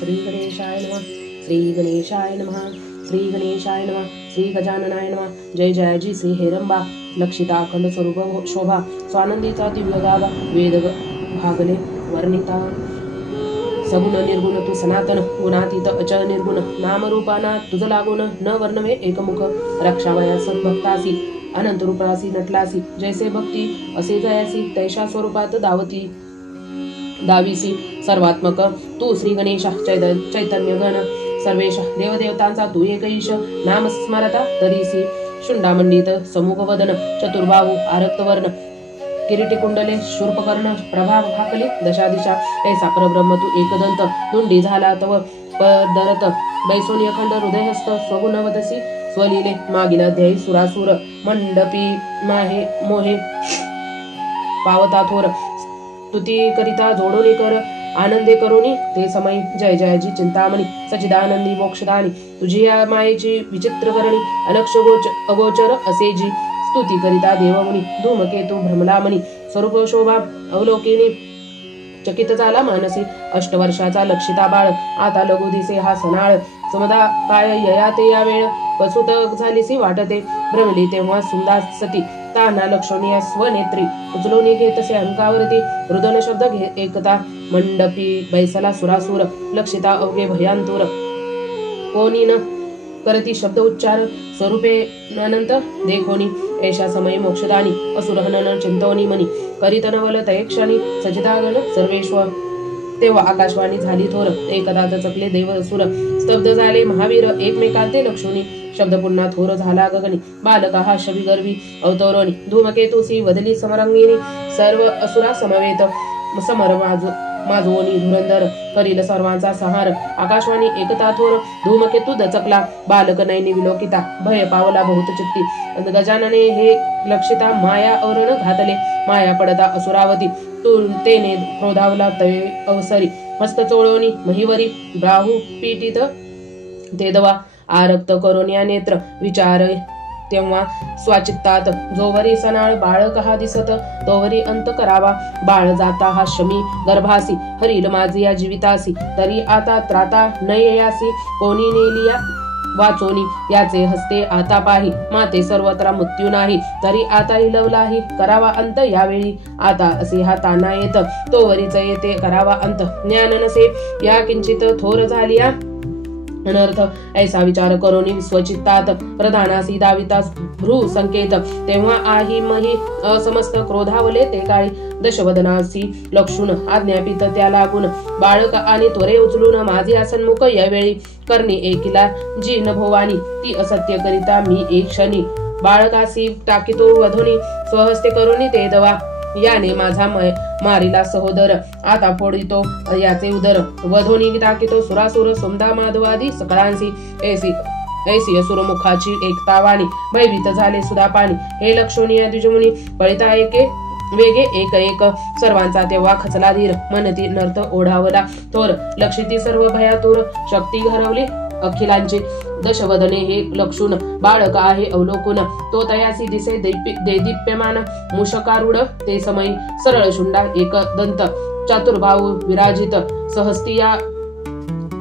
श्री गणेशाय नमः श्री गणेशाय नमः श्री गणेशाय नमः श्री गजाननाय नमः। जय जयाजी श्री हेरंबा लक्षिता अखंड स्वरूप शोभा स्वानंदीचा दिव्य गाभा वेद भागले वर्णिता। सगुण निर्गुण तू सनातन गुणातीत अचल निर्गुण नामरूपाना तुझ लागून न वर्णवे एकमुख रक्षावया सद्भक्तासी अनंत रूपासी नटलासी जैसे भक्ती असे जयासी तैशा स्वरूपात दावीसी सर्वात्मक तू श्री गणेश चैतन्य गण सर्वेश देवदेवतांचा तू एक ईश नाम स्मरता तरीसी शुंडामंडित समुख वदन चतुर्बाहू आरक्तवर्ण किरीटी कुंडले शूर्पकर्ण प्रभाव भाकली दशादिशा ऐसा परब्रह्म तू एकदंत दुंडी झाला तव पदरत बैसोनी अखंड हृदयहस्त स्वगुणवदसी स्वलीले मागिल अध्यायी सुरासुर मंडपी माहे मोहे पावता थोर स्तुती करिता जोडोनी कर आनंदे करोनी ते समय जय जयजी चिंतामणी सचिदानंदी मोक्षदानी तुझी या मायेची विचित्र करणी अलक्ष अगोचर असे जी स्तुती करिता देवमुनी धूमकेतू भ्रमलामणी स्वरूप शोभा अवलोकिनी चकित झाला मानसी अष्टवर्षाचा लक्षिता बाळ आता लघु दिसे हा सनाळ समदा काय ययाते या वेळ पसुत झालीसी वाटते भ्रमली तेव्हा सुंदा सती ताना लक्षणीय स्वनेत्री उचलून घेतसे अंकावरती रुदन शब्द एकता मंडपी बैसला सुरासुर लक्षिता अवघे भयांतुर कोणी न करती शब्द उच्चार स्वरूपे अनंत देखोनी ऐशा समय मोक्षदानी असुरहनन चिंतवनी मनी करीत नवल तयक्षणी सचिदागण सर्वेश्वर तेव्हा आकाशवाणी झाली थोर एकदा चकले देव असुर स्तब्ध झाले महावीर एकमेकांते लक्षुनी शब्द पुन्हा थोर झाला गगनी बालका हा शबी गर्वी अवतरोनी धूमकेतुसी वदली समरंगिनी सर्व असुरा समवेत समर माजवोनी धुरंधर करील सर्वांचा संहार आकाशवाणी एकता थोर धूमकेतू दचकला बालक नैनी विलोकिता भय पावला बहुत चित्ती गजानने हे लक्षिता माया औरण घातले माया पडता असुरावती तू तेने क्रोधावला तवे अवसरी मस्त चोळवणी महिवरी ब्राहू पीटित ते दवा आरक्त करोनिया नेत्र विचार तेव्हा स्वाचित्तात जोवरी सनाळ बाळक हा दिसत तोवरी अंत करावा बाळ जाता हा शमी गर्भासी हरील माझी या जीवितासी तरी आता त्राता न येयासी कोणी नेलिया वाचोनी याचे हस्ते आता पाही माते सर्वत्र मृत्यू नाही तरी आता हिलवलाही करावा अंत यावेळी आता असे हा ताना येत तोवरीच येते करावा अंत ज्ञान नसे या किंचित थोर झालिया अनर्थ ऐसा विचार करोनी स्वचित्तात प्रधानासी दाविता भ्रू संकेत तेव्हा आही मही असमस्त क्रोधावले ते काळी दशवदनासी लक्षुण आज्ञापित त्या लागून बाळक आणि त्वरे उचलून माझे आसन्मुख यावेळी करणे एकिला जी न भोवानी ती असत्य करिता मी एक क्षणी बाळकासी टाकीतो वधोनी स्वहस्ते करोनी ते दवा याने माझा मारिला सहोदर आता फोडितो याचे उदर वधोनी टाकीतो सुरासुर सोमदा माधवादी सकळांसी ऐसी असुरमुखाची एकतावाणी भयभीत झाले सुधापाणी हे लक्षणीय द्विजमुनी पळिता एके वेगे एक एक सर्वांचा तेव्हा खचला धीर मनती नर्थ ओढावला थोर लक्षिती सर्व भयातूर शक्ती घरवली अखिलांचे दशवदने हे लक्षुण बाळक आहे अवलोकन तो तयासी दिसे देदीप्यमान मुशकारूढ ते समय सरळ शुंडा एक दंत चातुर्भाऊ विराजित सहस्तिया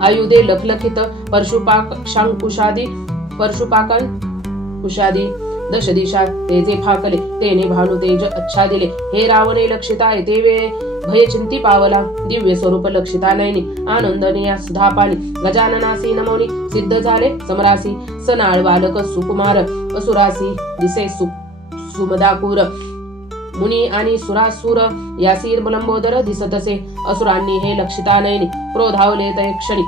आयुधे लखलखित परशुपाक शांकुशादी परशुपाकन कुशादी दश दिशा तेजे फाकले तेने भानु तेज अच्छादिले हे रावणे लक्षिता येते वेळे भय चिंती पावला दिव्य स्वरूप लक्षिता नयनी आनंदने या सुधापाणी गजाननासी नमोनी सिद्ध झाले समरासी सनाळ बालक सुकुमार असुरासी दिसे सुमदाकूर मुनी आणि सुरासुर यासीर लंबोदर दिसतसे असुरांनी हे लक्षिता नयनी क्रोधावले तय क्षणी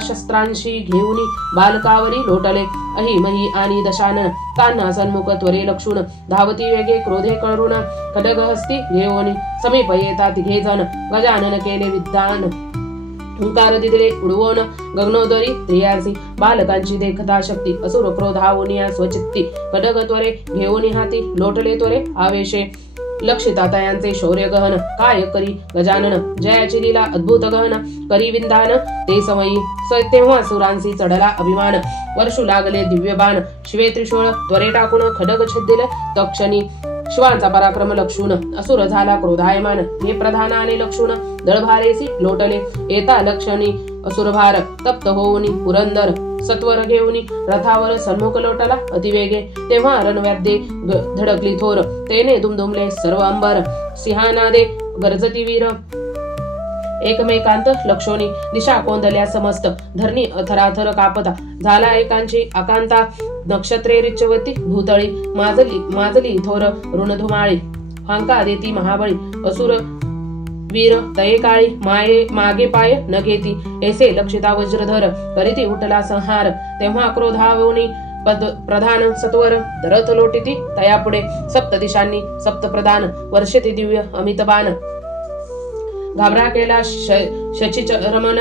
शस्त्रांशी घेऊन बालकावरी लोटले अहिमही आणि दशानन कान्हा सन्मुख त्वरे लक्षुण धावती वेगे क्रोधे करून खडग हस्ती घेऊन समीप येतात घे जण गजानन केले विद्वान हुंकार दिले उडवून गगनोदरी त्रियासी बालकांची देखता शक्ती असुर क्रोधावून स्वचित्ती खडग त्वरे घेऊन हाती लोटले त्वरे आवेशे लक्षिता यांचे शौर्य गहन काय करी गजानन जयाची लीला अद्भुत गहन करी विंधान ते समयी तेव्हा सुरांसी चढला अभिमान वर्षू लागले दिव्य बाण शिवे त्रिशूळ त्वरे टाकून खडग छेदिले तक्षणी शिवांचा पराक्रम लक्षून असुर झाला क्रोधायमान हे प्रधानाने लक्षून दळभारेसी लोटले येता लक्षणी असुरभार तप्त होऊनी पुरंदर सत्वर घेऊनी रथावर सन्मुख लोटला अतिवेगे तेव्हा रणव्याध्ये धडकली थोर तेने दुमदुमले सर्व अंबर सिंहानादे गरजती वीर एकमेकांत लक्षोनी दिशा कोंदल्या समस्त धरणी थराथर कापता झाला एकांची आकांता नक्षत्रे रिचवती भूतळी माजली थोर ऋणधुमाळी हांका देती महाबळी असुर वीर तये काळी मागे पाय न घेती ऐसे लक्षिता वज्रधर करीती उठला संहार तेव्हा क्रोधावनी प्रधान सत्वर रथ लोटिती तया पुढे सप्त दिशांनी सप्त प्रधान वर्षिती दिव्य अमित बाण घाबरा केला शचीचरमन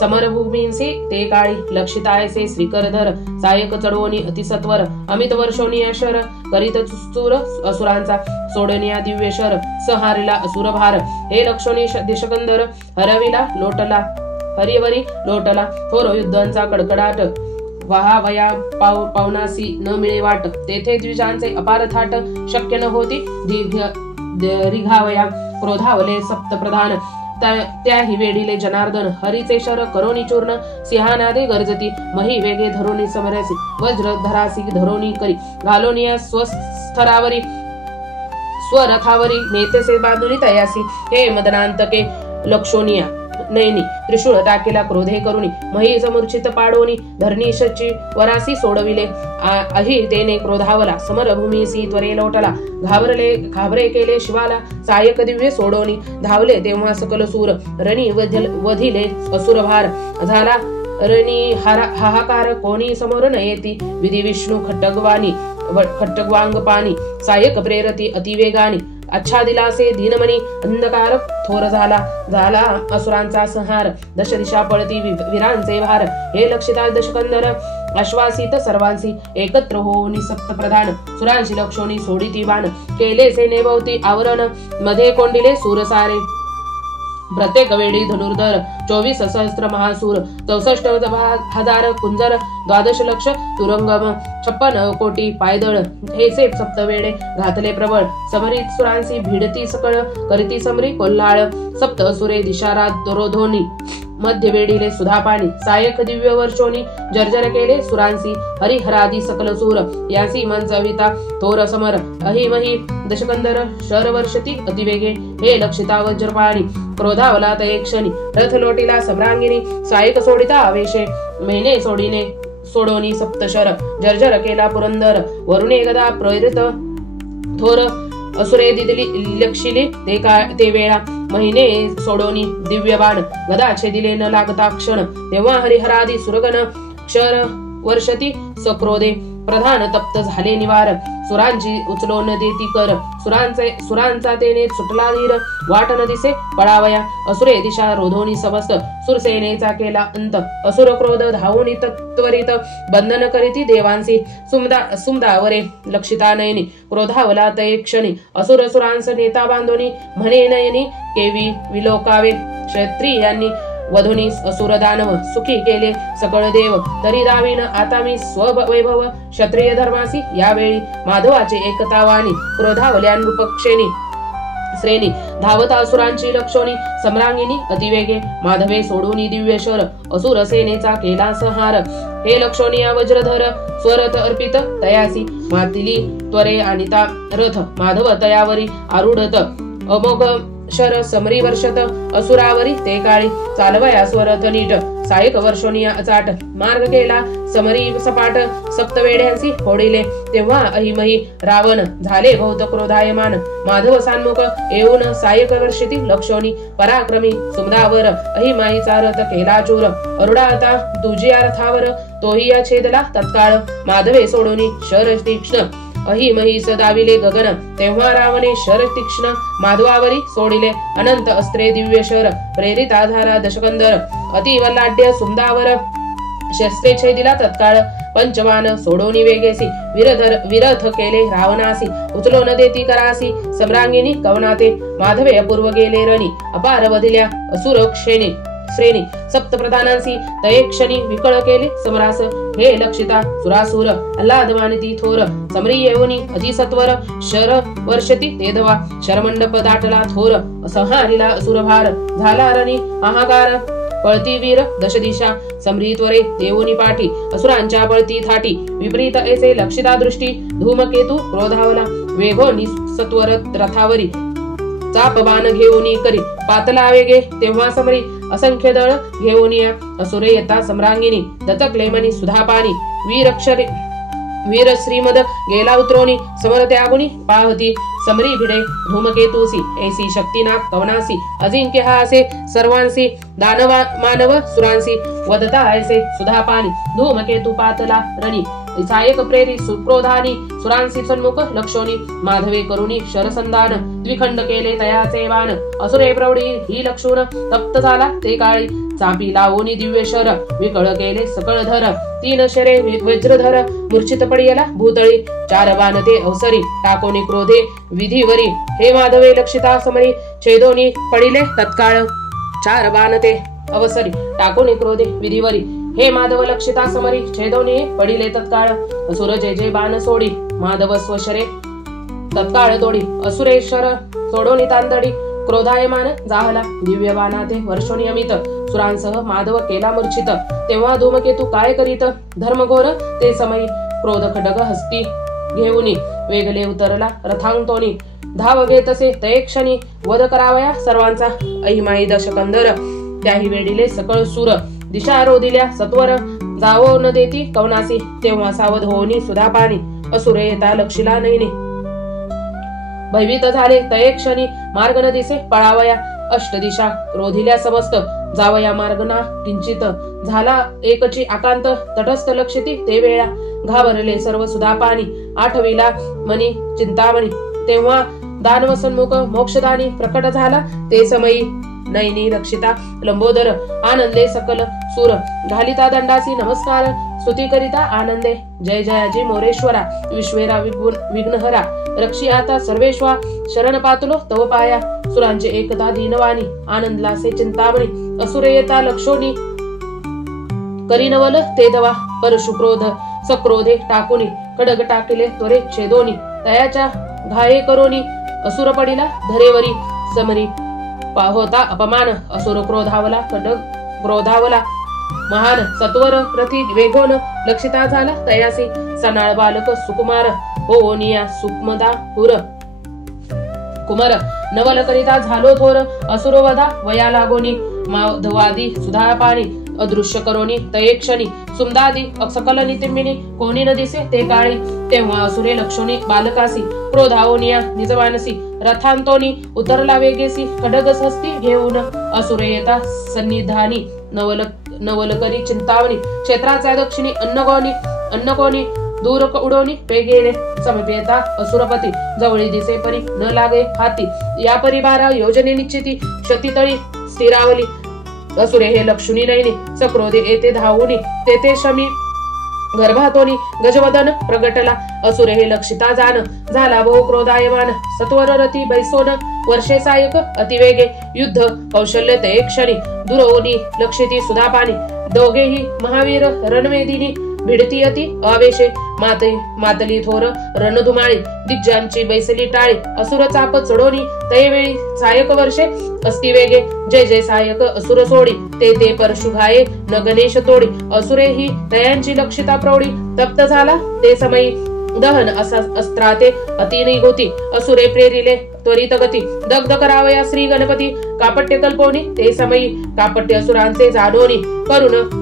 समरभूमींसी ते काळी लक्षितायसे श्रीकरधर सायक चढवणी अतिसत्वर अमित वर्षोनी अशर करीत चुस्तूर असुरांचा सोडनिया दिव्य शर सहारिला असुरभार हे लक्षणी दिशकंदर हरविला लोटला हरिवरी लोटला थोर युद्धांचा कडकडाट वहावया पावनासी न मिळे वाट तेथे द्विजांचे अपार थाट शक्य न होती रिघावया क्रोधावले सप्त प्रधान त्याही वेडीले जनार्दन हरीचे शर करोनी चूर्ण सिंहानादे गरजती मही वेगे धरोनी समरसी वज्र धरासी धरोनी करी घालोनिया स्वस्थरावरी स्वरथावरी नेतेसे बांधुनी तयासी हे मदनांतके लक्षोनिया नैनी त्रिशूळ टाकेला क्रोधे करुनी मही समूर्छित पाडोनी धरणीशची वरासी सोडविले अहि तेने क्रोधावला समरभूमीसी त्वरे लोटला घाबरे केले शिवाला सायक दिव्य सोडोनी धावले तेव्हा सकल सूर रणी वधिले असुरभार झाला रणी हाहाकार कोणी समोर न येती विधी विष्णू खट्टगवांग पाणी सायक प्रेरती अतिवेगानी आच्छादिलासे दीनमणी अंधकार थोर झाला असुरांचा संहार दश दिशा पळती वीरांचे भार हे लक्षिता दशकंदर आश्वासित सर्वांसी एकत्र होऊन सप्त प्रधान सुरांशी लक्षोनी सोडिती बाण केले सेनेभोवती आवरण मध्ये कोंडिले सूरसारे प्रत्येक वेळी धनुर्धर 24 सहस्त्र महासूर 64,000 कुंजर 12 लक्ष तुरंगम 56 कोटी पायदळ हे से सप्त वेळे घातले प्रबळ समरीत सुरांसी भिडती सकळ करीती समरी कोल्हाळ सप्त असुरे दिशारात दोरोधोनी मध्य वेडीले सुधापाणी सायक दिव्य वर्षोनी जर्जर केले सुरांसी हरिहरादी सकल सूर यासी मंचविता थोर समर अहिमही दशकंदर शर वर्षती अतिवेगे हे लक्षिता वज्रपाणी क्रोधावला तये क्षणी रथ लोटीला सम्रांगिनी सायक सोडिता आवेशे मेने सोडोनी सप्तशर जर्जर केला पुरंदर वरुणे गदा प्रेरित थोर असुरे दिदली लक्षिली ते वेळा महिने सोडोनी दिव्यबाण गदा छेदिले न लागता क्षण तेव्हा हरिहरादी सुरगण क्षर वर्षती सक्रोधे प्रधान तप्त झाले निवार सुरांची उचलोन देती कर सुरांचा तेने सुटला धीर वाट न दिसे पळावया असुरे दिशा रोधोनी समस्त सुरसेनेचा केला अंत असुर क्रोध धावून त्वरित बंधन करीती देवांसी सुमदावरे लक्षिता नयनी क्रोधावला तये क्षणी असुरांस नेता बांधोनी म्हणे नयनी केवी विलोकावे क्षत्रियांनी वधुनी असुर दानव सुखी केले सकळ देव तरी दावीन आता मी स्ववैभव क्षत्रिय धर्मासी यावेळी माधवाचे एकतावानी क्रोधावल्या नृपक्षेनी श्रेणी धावत असुरांची लक्षोनी सम्रांगिनी अतिवेगे माधवे सोडूनी दिव्य शर असुर सेनेचा केला संहार हे लक्षोनिया वज्रधर स्वरथ अर्पित तयासी मातिली त्वरे अनिता रथ माधव तयावरी आरूढत अमोघ शर समरी वर्षत असुरावरी ते काळी चालवया स्वरथ नीट सायक वर्षोनिया अचाट मार्ग केला समरी सपाट सप्तवेड्यांसी फोडिले तेव्हा अहिमही रावण झाले बहुत क्रोधायमान माधव सान्मुख येऊन सायक वर्षिती लक्षोनी पराक्रमी सुमदावर अहिमाईचा रथ केला चूर अरुडा आता तुझी रथावर तोही या छेदला तत्काळ माधवे सोडोनी शर तीक्ष्ण अहिमही सदाविले गगन तेव्हा रावणे शर तीक्ष्ण माधवावरी सोडिले अनंत अस्त्रे दिव्य शर प्रेरित आधारा दशकंदर अतिवल्लाढ्य सुमदावर शस्त्रे छेदिला तत्काळ पंचवान सोडोनी वेगेसी विरथ केले रावणासी उचलो न देती करासी सम्रांगिनी कवनाते माधवे अपूर्व गेले रणी अपार वधिल्या असुर क्षेणी श्रेणी सप्तप्रधानांसी तये क्षणी विकळ केले समरास हे लक्षिता सुरासुर आल्हाद मानिती थोर समरी येऊनी अधिसत्वर शर वर्षती तेधवा शरमंडप दाटला थोर संहारिला असुरभार झाला रणी हाहाकार पळती वीर दशदिशा समरीत्वरे देवोनी पाठी असुरांच्या पळती थाटी विपरीत ऐसे लक्षिता दृष्टी धूमकेतू क्रोधावला वेगोनी सत्वर रथावरी चाप बाण घेऊनी करी पातला वेगे तेव्हा समरी असंख्य दळ घेऊनिया असुरे येता सम्रांगिनी दतकले मनी सुधापानी वीर श्रीमद गेला उतरोनी समर त्यागुनी पाहती समरी भिडे धूमकेतुसी ऐसी शक्तीनाथ कवनासी अजिंक्य हा असे सर्वांसी दानवा मानव सुरांसी वदता ऐसे सुधापानी धूमकेतु पातला रणी सायक प्रेरी सुक्रोधानी सुरांसी सन्मुख लक्षोनी माधवे करुणी शरसंधान द्विखंड केले तयाचे बाण असुरे प्रौढी ही लक्षून तप्त झाला ते काळी चापी लावोनी दिव्य शर विकळ केले सकळ धर तीन शरे वज्रधर मूर्छित पडियला भूतळी चार बाण ते अवसरी टाकोनी क्रोधे विधीवरी हे माधवे लक्षिता समरी छेदोनी पडिले तत्काळ चार बाण ते अवसरी टाकोनी क्रोधे विधीवरी हे माधव लक्षिता समरी छेदोनी पडिले तत्काळ असुर जे जे बाण सोडी माधव स्वशरे तत्काळ तोडी असुरेश्वर सोडोनी तांदडी क्रोधायमान जाहला दिव्य बाणाते वर्षोनी अमित सुरांसह माधव केला मूर्छित तेव्हा धूमकेतू काय करीत धर्मघोर ते समयी क्रोध खडग हस्ती घेऊनी वेगले उतरला रथांगतोनी धाव घेतसे तये क्षणी वध करावया सर्वांचा अहिमाई दशकंदर त्याही वेळीले सकळ सूर दिशा रोधिल्या सत्वर जावो न देती कवनासी तेव्हा सावध होऊनी सुधापानी असुरे येता लक्षिला नैनी भयभीत झाले तये क्षणी मार्ग न दिसे पळावया अष्टदिशा रोधिल्या समस्त जावया मार्गना किंचित झाला एकची आकांत तटस्थ लक्षिती ते वेळा घाबरले सर्व सुधापानी आठवीला मनी चिंतामणी तेव्हा दानव सन्मुख मोक्षदानी प्रकट झाला ते समयी नैनी लक्षिता लंबोदर आनंदे सकल सूर घालिता दंडासी नमस्कार स्तुती करिता आनंदे जय जयाजी मोरेश्वरा विश्वेरा विघ्नहरा रक्षी आता सर्वेश्वा शरण पातलो तव पाया सुरांचे एकता दीनवाणी आनंदलासे चिंतामणी असुरे येता लक्षोनी करीनवल ते दवा परशुक्रोध सक्रोधे टाकुनी खडग टाकिले त्वरे छेदोनी तयाच्या घाये करोनी असुर पडिला धरेवरी समरी होता अपमान असुर क्रोधावला खडग क्रोधावला महान सत्वर प्रति वेगोन लक्षिता झाला तयासी सनाळ बालक सुकुमार होनिया सुक्मदा हुर कुमार नवल करिता झालो थोर असुरवधा वया लागोनी माधवादी सुधापाणी अदृश्य करोनी तये क्षणी सुमदादी सकल नितिमिनी कोणी न दिसे ते काळी तेव्हा असुरे लक्षोनी बालकासी क्रोधावोनिया निजवानसी रथांतोनी उतरला वेगेसी खडगस हस्ती घेऊन असुरे येता सन्निधानी नवल करी चिंतावनी क्षेत्राचा दक्षिणी अन्नकोनी दूर उडोनी पेगेले समीपेता असुरपती जवळी दिसे परी न लागे हाती या परिवारा योजने निश्चिती क्षतितळी स्थिरावली असुरे हे लक्षुनी नैनी सक्रोधे येते धावुनी तेथे शमी गर्भातोनी गजवदन प्रगटला असुरे हे लक्षिता जान झाला बहु क्रोधायमान सत्वर रती बैसोन वर्षे सायक अतिवेगे युद्ध कौशल्य ते क्षणी दुरोनी लक्षिती सुधापानी दोघेही महावीर रणवेदिनी भिडती अति आवेशे मातली थोर रणधुमाळी दिग्जांची बैसली टाळी असुर चाप चढोनी तयवेळी सायक वर्षे अस्ति वेगे जय जय सायक असुर सोडी ते परशुघाये न गणेश तोडी असुरे ही तयांची लक्षिता प्रौढी तप्त झाला ते समयी दहन अस्त्राते अतिनी होती असुरे प्रेरिले त्वरित गती दग्ध करावया श्री गणपती कापट्य कल्पोनी ते समयी कापट्य असुरांचे जाणोनी करुण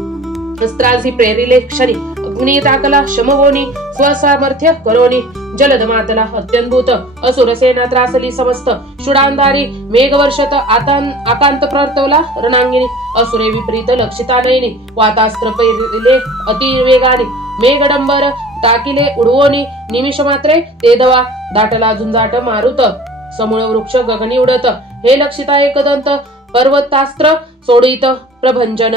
अस्त्रांसी प्रेरिले क्षणी अग्नी टाकला शमवोनी स्वसामर्थ्य करोनी जलद मातला अत्यंभूत असुर सेना त्रासली समस्त शुडांधारी मेघवर्षत आकांत प्रवर्तवला रणांगिनी असुरे विपरीत लक्षिता नयनी वातास्त्र प्रेरिले अतिवेगाने मेघडंबर टाकिले उडवोनी निमिष मात्रे ते दवा दाटला झुंजाट मारुत समूळ वृक्ष गगनी उडत हे लक्षिता एकदंत पर्वतास्त्र सोडित प्रभंजन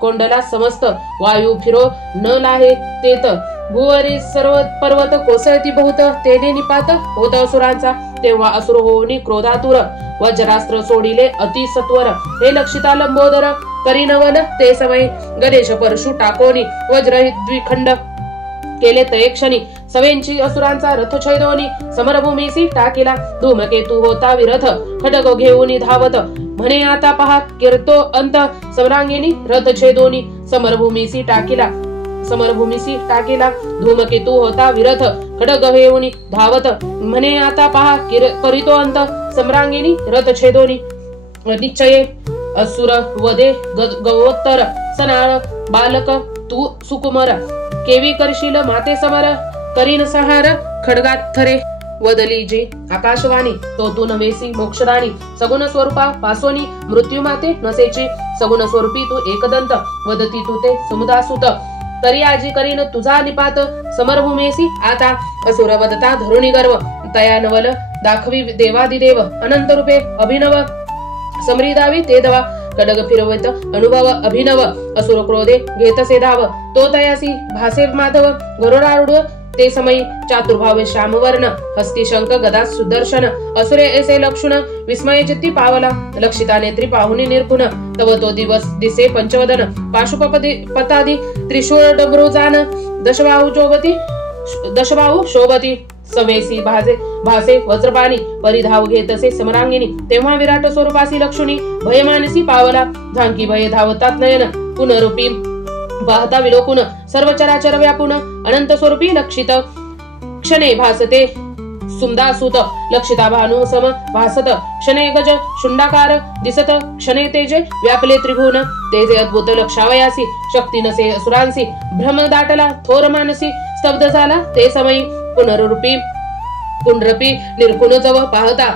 कोंडला समस्त वायू फिरो न लाहे तेत भुवरी सर्व पर्वत कोसळती बहुत, तेने निपात होत असुरांचा. तेव्हा असुर होऊनी क्रोधातुर, वज्रास्त्र सोडिले अति सत्वर. हे लक्षिता लंबोदर करी नवल, ते समय गणेश परशु टाकोनी. वज्र द्विखंड केले तये क्षणी, सवेंची असुरांचा रथ छेदोनी. समरभूमीसी टाकीला धूमकेतू होता विरथ, खडग घेऊन धावत. म्हणे आता पहा कीर्तो अंत, सम्रांगिनी रथ छेदोनी. समरभूमीसी टाकीला धूमकेतू होता विरथ, खडग घेऊन धावत. म्हणे आता पहा करीतो अंत, सम्रांगिनी रथ छेदोनी. निश्चये असुर वदे गवोत्तर, सनाळ बालक तू सुकुमर. केवी करशील माते समर, करीन सहार खडगात थरे. वदली जी आकाशवाणी तो तू नवेसी मोक्षदानी. सगुण स्वरूपा पासोनी मृत्यू माते नसेची. सगुण स्वरूपी तू एकदंत, वदती तू ते समुदासुत. तरी आजी करीन तुझा निपात, समरभूमेसी आता. असुर वदता धरुणी गर्व, तया नवल दाखवी देवादिदेव. अनंत रूपे अभिनव समरीदावी ते दवा. खडग फिरवत अनुभव अभिनव, असुर क्रोधे घेतसे धाव. तो तयासी भासे माधव, गरुडारूढ ते समयी. चातुर्भाव श्यामवर्ण, हस्ती शंख गदा सुदर्शन. असुरे ऐसे लक्षण, विस्मय चित्ती पावला. लक्षिता नेत्री पाहुनी निर्गुण, तव तो दिवस दिसे पंचवदन. पाशुपतादी त्रिशूळ डमरुजान, दशबाहू शोभती. सवेसी भासे वज्रपाणी, परिधाव घेतसे समरांगिनी. तेव्हा विराट स्वरूपासी लक्षुणी, भय मानसी पावला. झांकी भय धावतात नयन, पुनरूपी पाहता विलोकुन. सर्व चराचर व्यापून, अनंत स्वरूपी लक्षित. क्षणे भासते सुमदासुत, लक्षिता भानु सम भासत. क्षणे गज शुंडाकार दिसत, क्षणे तेजे व्यापले त्रिभुवन. तेजे अद्भुत लक्षावयासी, शक्ती नसे असुरांसी. भ्रम दाटला थोर मानसी, स्तब्ध झाला ते समयी. पुनरपी निर्कुण जव पाहता,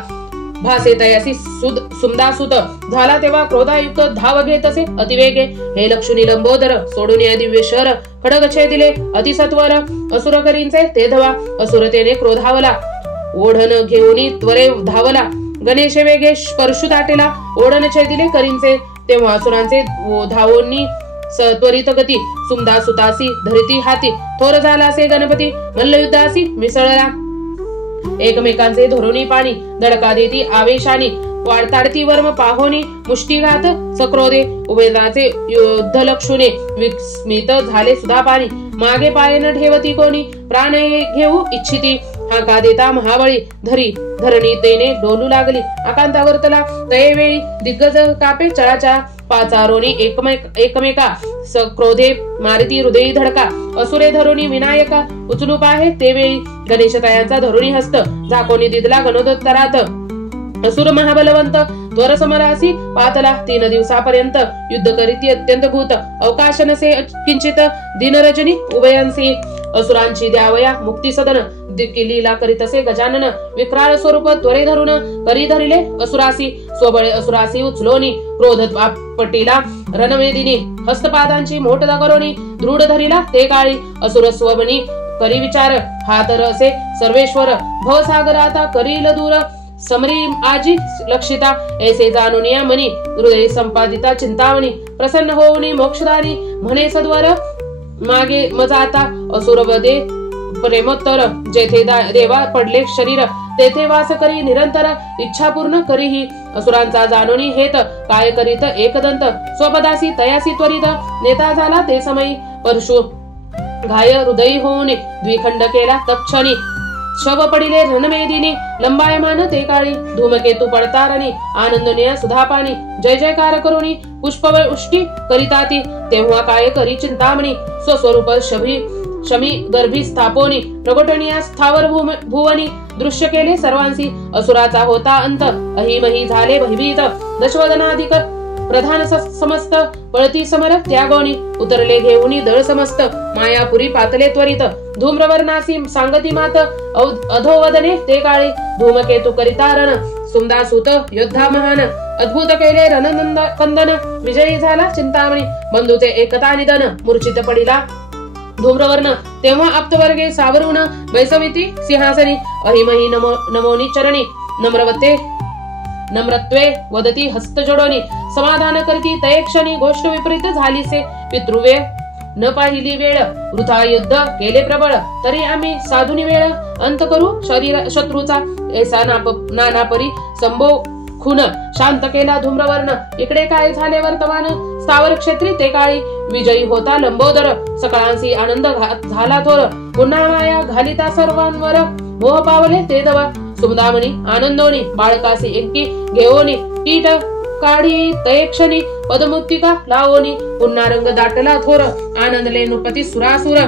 भासे तयासी सुमदासुत. झाला तेव्हा क्रोधायुक्त धाव घेतसे अतिवेगे. हे लक्षुनी लंबोदर सोडून या दिव्य शर, खडग छेदिले अतिसत्वर. असुर करींचे ते धवा, असुरतेने क्रोधावला. ओढण घेऊनी त्वरे धावला, गणेश वेगे परशु दाटेला. ओढण छेदिले करींचे, तेव्हा असुरांचे धावोनी त्वरित गती. सुमदासुतासी धरिती हाती, थोर झालासे गणपती. मल्लयुद्धासी मिसळला एकमेकांचे धरुणी पाणी. दडका देती आवेशानी, वाढताडती वर्म पाहोनी. मुष्टीघात सक्रोधे उभयताचे युद्ध लक्षुने. विस्मित झाले सुधा पाणी, मागे पाय न ठेवती कोणी. प्राण घेऊ इच्छिती, हाका देता महाबळी. धरणी तेने डोलू लागली, आकांतावर्तला तये वेळी. दिग्गज कापे चळाचळा, पाचारोनी एकमेका. सक्रोधे मारती हृदयी धडका. असुरे धरुणी विनायका, उचलू पाहे ते वेळी. गणेश तयांचा धरुणी हस्त, झाकोनी दिदला गणोदरात. असुर महाबलवंत त्वर समरासी पातला. 3 दिवसापर्यंत युद्ध करीती अत्यंत भूत. अवकाश नसे किंचित, दिनरजनी उभयांसी. असुरांची द्यावया मुक्ती सदन, लीला करीतसे गजानन. विक्राळ स्वरूप त्वरे धरून, करी धरिले असुरासी. स्वबळे असुरासी उचलोनी, क्रोध पटीला रणवेदिनी. हस्तपादांची मोठ करोनी, दृढ धरिला ते काळी. असुर स्वमनी करी विचार, हा तर असे सर्वेश्वर. भवसागराता करील दूर, समरी आजी लक्षिता. ऐसे जाणून या मनी, हृदय संपादिता चिंतावणी. प्रसन्न होऊनी मोक्षदानी, म्हणे सद्वर मागे मजाता. असुर वदे प्रेमोत्तर, जेथे देवा पडले शरीर, तेथे वास करी निरंतर. इच्छा पूर्ण करीही, असुरांचा जाणूनी हेत. काय करीत एकदंत, स्वपदासी तयासी त्वरित. नेता झाला ते समयी, परशु घाय हृदयी होऊन. द्विखंड केला तत्क्षणी, शव पडिले रणमेदिनी. लंबायमान ते काळी, धूमकेतू पडतारणी. आनंदनिया सुधापाणी, जय जयकार करुणी. पुष्पवृष्टी करिताती, तेव्हा काय करी चिंतामणी. स्वस्वरूप शमी गर्भी स्थापोनी, प्रगटनिया स्थावर भुवनी. दृश्य केले सर्वांसी, असुराचा होता अंत. अहिमही झाले भयभीत, दशवदनाधिक प्रधान समस्त. पळती समर त्यागोनी, उतरले घेऊनी दळ समस्त. मायापुरी पातले त्वरित, धूम्रवर्णासी सांगती मात. अधोवदने ते काळी, धूमकेतू करितारण. सुमदासुत योद्धा महान, अद्भुत केले रणकंदन. विजयी झाला चिंतामणी, बंधूचे एकता निधन. मूर्छित पडिला धूम्रवर्ण, तेव्हा आप्तवर्गे सावरून. वैसविती सिंहासनी, अहिमही नमोनी चरणी. नम्रत्वे वदती हस्त जोडोनी. समाधान करती तये क्षणी, गोष्ट विपरीत झालीसे. न पाहिली वेळ, वृथा युद्ध केले प्रबळ, तरी आम्ही साधुनी वेळ अंत करू शरीर शत्रूचा, ऐसा नाना परी संभो खून, शांत केला धूम्रवर्ण, इकडे काय झाले वर्तमान, स्थावर क्षेत्री ते काळी, विजयी होता लंबोदर, सकळांसी आनंद झाला थोर, पुन्हा माया घालिता सर्वांवर, मोह पावले ते दवा, सुमदामणी आनंदोनी, बाळकासी एकी घेओनी, कीट काढी तये क्षणी, पदमुक्तिका लावोनी, पुन्हा रंग दाटला थोर, आनंदले नृपती सुरासुर,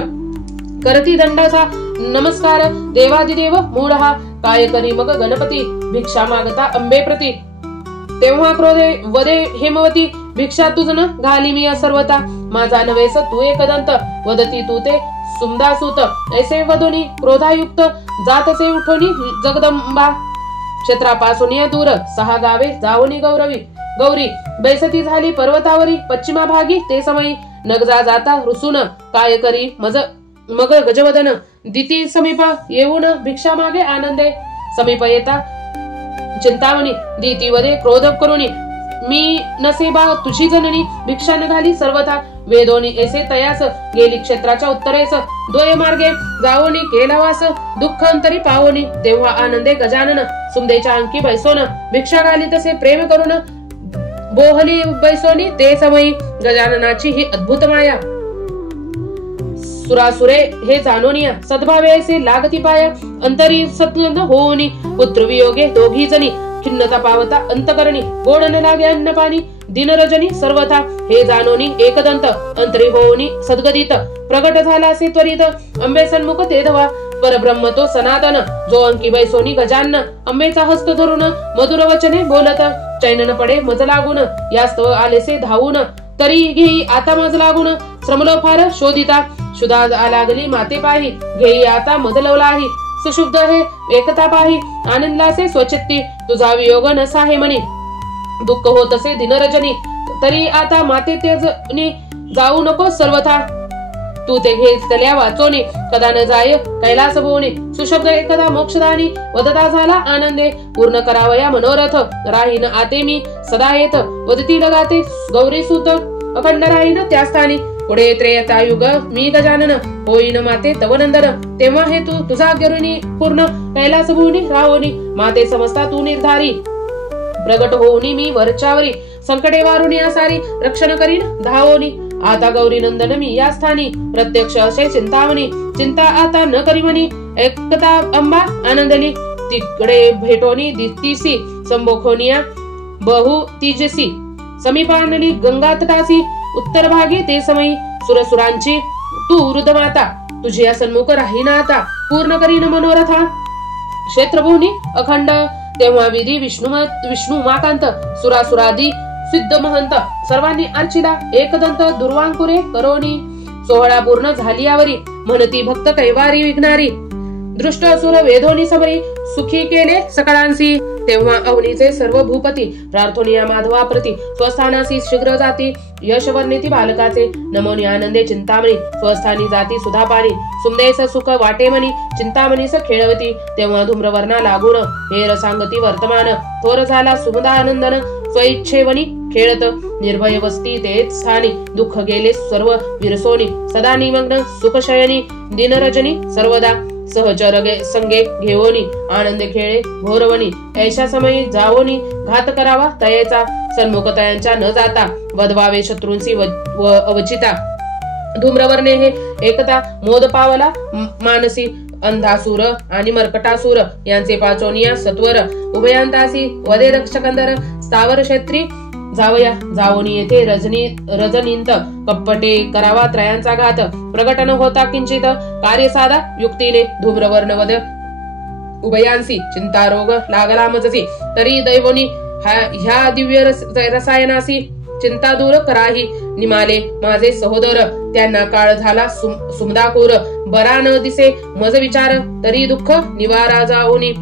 करती दंडाचा नमस्कार, देवादिदेव मूढहा, काय करी मग गणपती, भिक्षा मागता अंबे प्रती, तेव्हा क्रोधे वदे हेमवती, भिक्षा तुझन घाली मी सर्वता, माझा नवेस तू एकदंत, वदती तू ते सुमदासूत, ऐसे वदोनी क्रोधायुक्त, जातसे उठोनी जगदंबा, क्षेत्रापासून या दूर, 6 गावे जावोनी गौरी, बैसती झाली पर्वतावरी, पश्चिमा भागी ते समयी, नगजा जाता रुसून, काय करी मग गजवदन, दिती समीप येऊन भिक्षा मागे आनंदे, समीप येता चिंतामणी, दिती वदे क्रोध करुणी, मी नसेबा तुझी जननी, भिक्षा न घाली सर्वथा, वेदोनी ऐसे तयास, गेली क्षेत्राच्या उत्तरेस, द्वय मार्गे जावोनी केला वास, दुःख अंतरी पावोनी, तेव्हा आनंदे गजानन, सुमदेच्या अंकी बैसोन, भिक्षा घाली तसे प्रेम करून, बोहली बैसोनी ते समयी, गजाननाची ही अद्भुत माया, सुरासुरे हे जाणोनिया, सद्भावे ऐसे लागती पाया, अंतरी सत्न होऊनी, पुत्र वियोगे दोघी जणी, खिन्नता पावता अंतकरणी, गोड न लागे अन्न पाणी, दिन रजनी सर्वथा, हे जाणोनी एकदंत, अंतरी होऊनी सद्गदित, प्रगट झाला असे त्वरित, अंबे सन्मुख ते धवा, परब्रह्म तो सनातन, जो अंकी बैसोनी गजानन, अंबेचा हस्त धरून, मधुर वचने बोलत, चैन न पडे मज लागून, यास्तव आलेसे धावून, तरी घेई आता मज लागून, श्रमलो फार शोधिता, शुदा लागली माते पाही, घेई आता मज लवलाही, सुशुद्ध हे एकता पाही, आनंदासे स्वचित्ती, तुझा वियोग नसा हे मनी, दुःख होत असे दिनरजनी, तरी आता माते तेजनी, जाऊ नको सर्वथा, तू ते घेतल्या वाचोनी, कदा न जाय कैलास भोवनी, सुशब्द एकदा मोक्षदानी, वदता झाला आनंदे, पूर्ण करावया मनोरथ, राहीन आते मी सदा येत, वदती लगाते गौरी सुत, अखंड राहीन त्या स्थानी, पुढे त्रेयता युग मी गजानन, होईन माते तव नंदन, तेव्हा हे तू तुझा गरुणी पूर्ण, कैलास भूनी राहोनी, माते समजता तू निर्धारी, प्रगट होऊनी मी वरच्यावरी, संकटे वारुणी आसारी, रक्षण करीन धावोनी, आता गौरी नंदन मी या स्थानी, प्रत्यक्ष असे चिंतामणी, चिंता आता न करी म्हणी, एकता अंबा आनंदली, तिकडे भेटोनी दितीसी, संबोखोनिया बहु तिजसी, समीपानली गंगा तटासी, उत्तर भागी ते समयी, सुरसुरांची तू वृद्धमाता, तुझ्या सन्मुख राहीना आता, पूर्ण करीन मनोरथा, क्षेत्रभूनी अखंड, तेव्हा विधी विष्णू उमाकांत, सुरासुरादी सिद्ध महंत, सर्वांनी अर्चिला एकदंत दुर्वांकुरे करोनी, सोहळा पूर्ण झाली यावरी, म्हणती भक्त कैवारी विघ्नारी, दृष्ट असुर वेदोनी समरी, सुखी केले सकळांसी, तेव्हा अवनीचे सर्व भूपती, प्रार्थोनिया माधवा प्रती, स्वस्थानासी शीघ्र जाती, यश वर्णिती बालकाचे, नमोनी आनंदे चिंतामणी, स्वस्थानी जाती सुधापानी, सुमदेस सुख वाटे मनी, चिंतामणीस खेळवती, तेव्हा धूम्रवर्णा लागून, हे रसांगती वर्तमान, थोर झाला सुमदानंदन, स्वइच्छेवनी खेळत, निर्भय वस्ती तेच स्थानी, दुःख गेले सर्व विरसोनी, सदा निमग्न सुखशयनी, दिनरजनी सर्वदा, सहचर संगे घेवोनी, आनंद खेळे घोरवणी, ऐशा समयी जावोनी, घात करावा तयेचा, सन्मुख तयांच्या न जाता, वधवावे शत्रूंसी अवचिता, धूम्रवर्णे हे एकता मोद पावला मानसी, अंधासूर आणि मर्कटासूर यांचे पाचोनिया सत्वर, उभयांतासी वदे दक्षकंदर, स्थावर क्षेत्री जावया, जावोनी येथे रजनींत, कपटे करावा त्रयांचा घात, प्रकटन होता किंचित, कार्य साधा युक्तीने, धूम्रवर्ण वद उभयांसी, चिंता रोग लागला मजसी, तरी दैवोनी ह्या दिव्य रसायनासी, चिंता दूर कराही, निमाले माझे सहोदर, त्यांना काळ झाला सुमदाकूर, बरा न दिसे मज विचार, तरी दुःख निवारा जाओनी,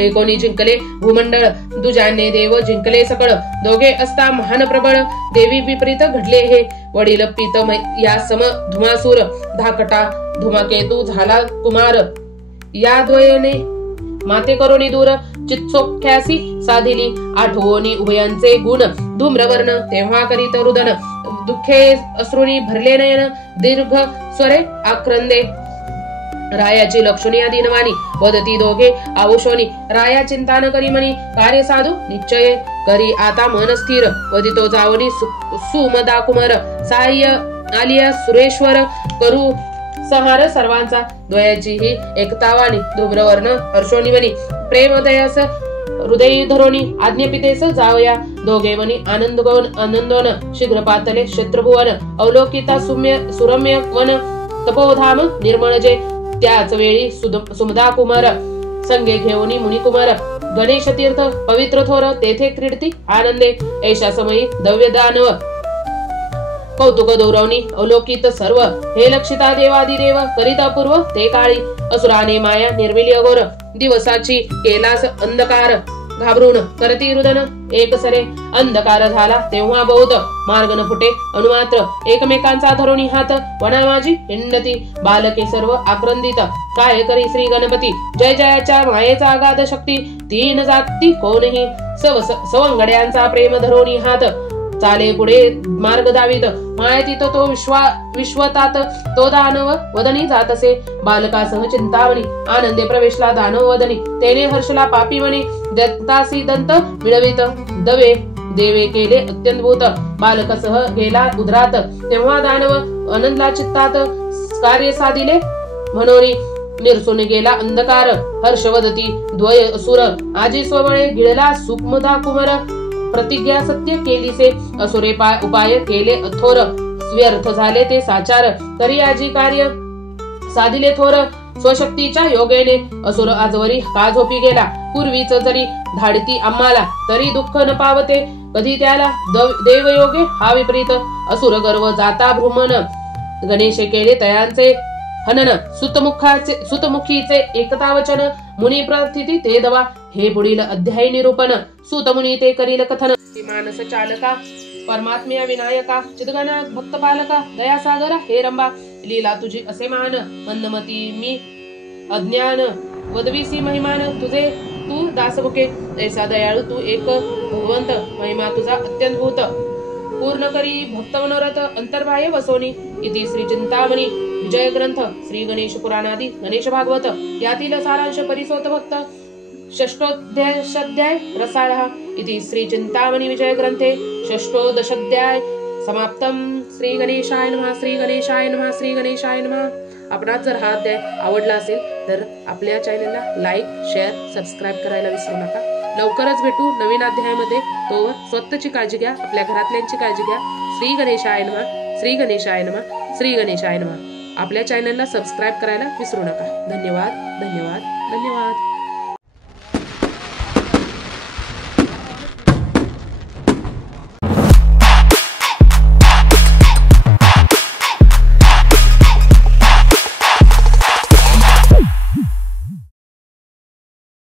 एकोणी जिंकले भूमंडळ, दुजाने देव जिंकले सकळ, दोघे असता महान प्रबळ, देवी विपरीत घडले हे, वडील प्रीत या सम धुमासूर, धाकटा धुमाकेतू झाला कुमार, या द्वयने माते करोनी दूर, चित्सोख्यासी साधिली, आठवोनी उभयांचे गुण, धूम्रवर्ण तेव्हा करीत रुदन, दुःखे अश्रूनी भरले नयन दीर्घ स्वरे आक्रंदे रायाची लक्षणी दीनवाणी वदती दोघे आवशोनी राया चिंता न करी मनी कार्य साधू निश्चय करी आता मन स्थिर वदितो जावनी सुमदा कुमार साह्य आलिया सुरेश्वर करू संहार सर्वांचा द्वयाची ही एकतावानी धुम्रवर्ण हर्षोनिवनी प्रेमदयास हृदय धरोनी आज्ञापितेस जावया दोघे मनी आनंदोन शीघ्र पातले शत्रुभुवन अवलोकिता सुरम्य वन तपोधाम निर्मळ जे त्याच वेळी सुमदा कुमार संगे घेऊनी मुनिकुमार गणेश तीर्थ पवित्र थोर तेथे क्रीडती आनंदे ऐशा समयी दव्य दानव कौतुक दौरवणी अवलोकित सर्व हे लक्षिता देवादिदेव करिता पूर्व ते काळी असुराने माया निर्मिली अघोर दिवसाची केलास अंधकार घाबरून करती रुदन एक सरे अंधकार झाला तेव्हा बौद्ध मार्ग न फुटे अनुमात्र एकमेकांचा धरुणी हात वना माझी हिंडती बालके सर्व आक्रंदित काय करी श्री गणपती जय जयाच्या मायेचा अगाध शक्ती तीन जाती कोणही सवंगड्यांचा प्रेम धरुणी हात चाले पुढे मार्ग दावीत मायतीत तो विश्वतात तो दानव वदनी जातसे बालकासह चिंतावणी आनंदे प्रवेशला दानव वदनी तेने हर्षला पापी म्हणे दत्तासी दंत मिळवित दवे देवे केले अत्यंतभूत बालकासह गेला उदरात तेव्हा दानव आनंदला चित्तात कार्य साधिले म्हणून निरसून गेला अंधकार हर्षवदती द्वय असुर आजी स्वबळे गिळला सुक्मदा कुमार प्रतिज्ञा सत्य केलीसे असुरे उपाय केले थोर व्यर्थ झाले ते साचार तरी आजी कार्य साधिले थोर स्वशक्तीच्या योगेने असुर आजवरी का झोपी गेला पूर्वीच जरी धाडती आम्हाला तरी दुःख न पावते कधी त्याला देवयोगे हा विपरीत असुर गर्व जाता भ्रुमन गणेश केले तयांचे हनन सुतमुखीचे एकता वचन मुनी प्रथिती ते दवा हे पुढील अध्याय निरूपण सुतमुनी ते करील कथन मानस चालका परमात्म्या विनायका चिदगणा भक्त पालका दयासागरा हे रंबा लीला तुझी असे मान मंदमती मी अज्ञान वदविसी महिमान तुझे तू दासमुखे ऐसा दयाळू तू एक भगवंत महिमा तुझा अत्यंतभूत पूर्ण करी भक्त मनोरथ अंतर्बाह्य वसोनी इति श्री चिंतामणी विजय ग्रंथ श्री गणेश पुराणादि गणेश भागवत यातील सारांश परिसोत भक्त षष्ठोध्याय रसायः इति श्री चिंतामणी विजय ग्रंथे षष्ठोदशाध्याय समाप्तम. श्री गणेशाय नमः. श्री गणेशाय नमः. श्री गणेशाय नमः. आपणास जर हा अध्याय आवडला असेल तर आपल्या चॅनलला लाईक शेअर सबस्क्राईब करायला विसरू नका. लवकरच भेटू नवीन अध्यायामध्ये. तोवर स्वतःची काळजी घ्या, आपल्या घरातल्यांची काळजी घ्या. श्री गणेशाय नमः. श्री गणेशाय नमः. श्री गणेशाय नमः. आपल्या चॅनलला सबस्क्राईब करायला विसरू नका. धन्यवाद धन्यवाद धन्यवाद.